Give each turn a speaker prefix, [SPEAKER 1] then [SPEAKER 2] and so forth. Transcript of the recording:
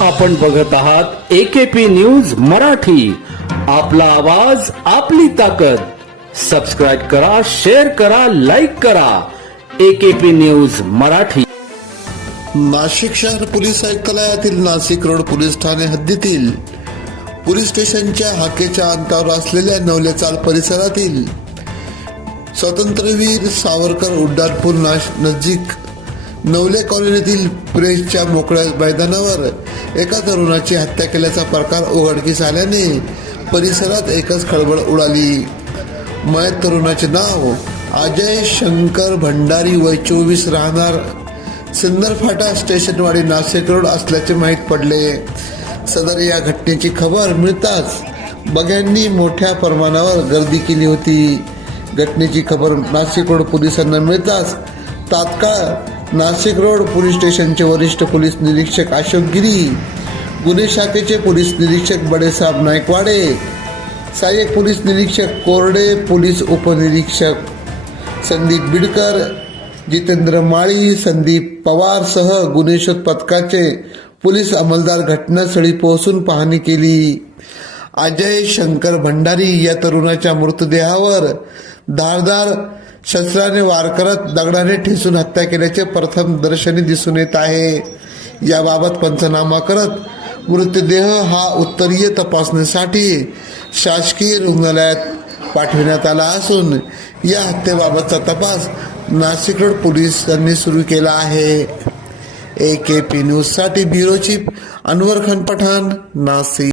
[SPEAKER 1] आपण बघत आहात एकेपी न्यूज मराठी. आपला आवाज आपली ताकद. सबस्क्राईब करा शेअर करा लाईक करा. AKP news Marathi.
[SPEAKER 2] नाशिक शहर पोलीस आयुक्तालयातील नाशिक रोड पोलीस ठाणे हद्दीतील पोलीस स्टेशनच्या हाकेच्या अंतावर असलेल्या नवलेचाल परिसरातील स्वातंत्र्यवीर सावरकर उड्डाणपूल नाश नजीक नवले कॉलनीतील प्रेसच्या मोकळ्या मैदानावर एका तरुणाची हत्या केल्याचा प्रकार उघडकीस आल्याने परिसरात एकच खळबळ उडाली. मयत तरुणाचे नाव अजय शंकर भंडारी वय चोवीस राहणार. सिन्नर फाटा स्टेशनवाडी नाशिक रोड असल्याचे माहीत पडले. सदर या घटनेची खबर मिळताच बघ्यांनी मोठ्या प्रमाणावर गर्दी केली होती. घटनेची खबर नाशिक रोड पोलिसांना मिळताच तात्काळ नाशिक रोड पोलीस स्टेशनचे वरिष्ठ पोलीस निरीक्षक अशोक गिरी गुन्हे शाखेचे पोलीस निरीक्षक बडेसाहेब नायकवाडे सहाय्यक पोलीस निरीक्षक कोरडे पोलीस उपनिरीक्षक संदीप बिडकर जितेंद्र माळी संदीप पवार सह गुन्हे शोध पथकाचे पोलीस अंमलदार घटनास्थळी पोहोचून पाहणी केली. अजय शंकर भंडारी या तरुणाच्या मृतदेहावर धारदार शस्त्राने वार करत दगडाने ठेसून हत्या केल्याचे प्रथम दर्शनी दिसून येत आहे. याबाबत पंचनामा करत मृतदेह हा उत्तरीय तपासणीसाठी शासकीय रुग्णालयात पाठविण्यात आला असून या हत्येबाबतचा तपास नाशिक रोड पोलिसांनी सुरू केला आहे. ए के पी न्यूजसाठी ब्युरो चीफ अनवर खान पठाण नाशिक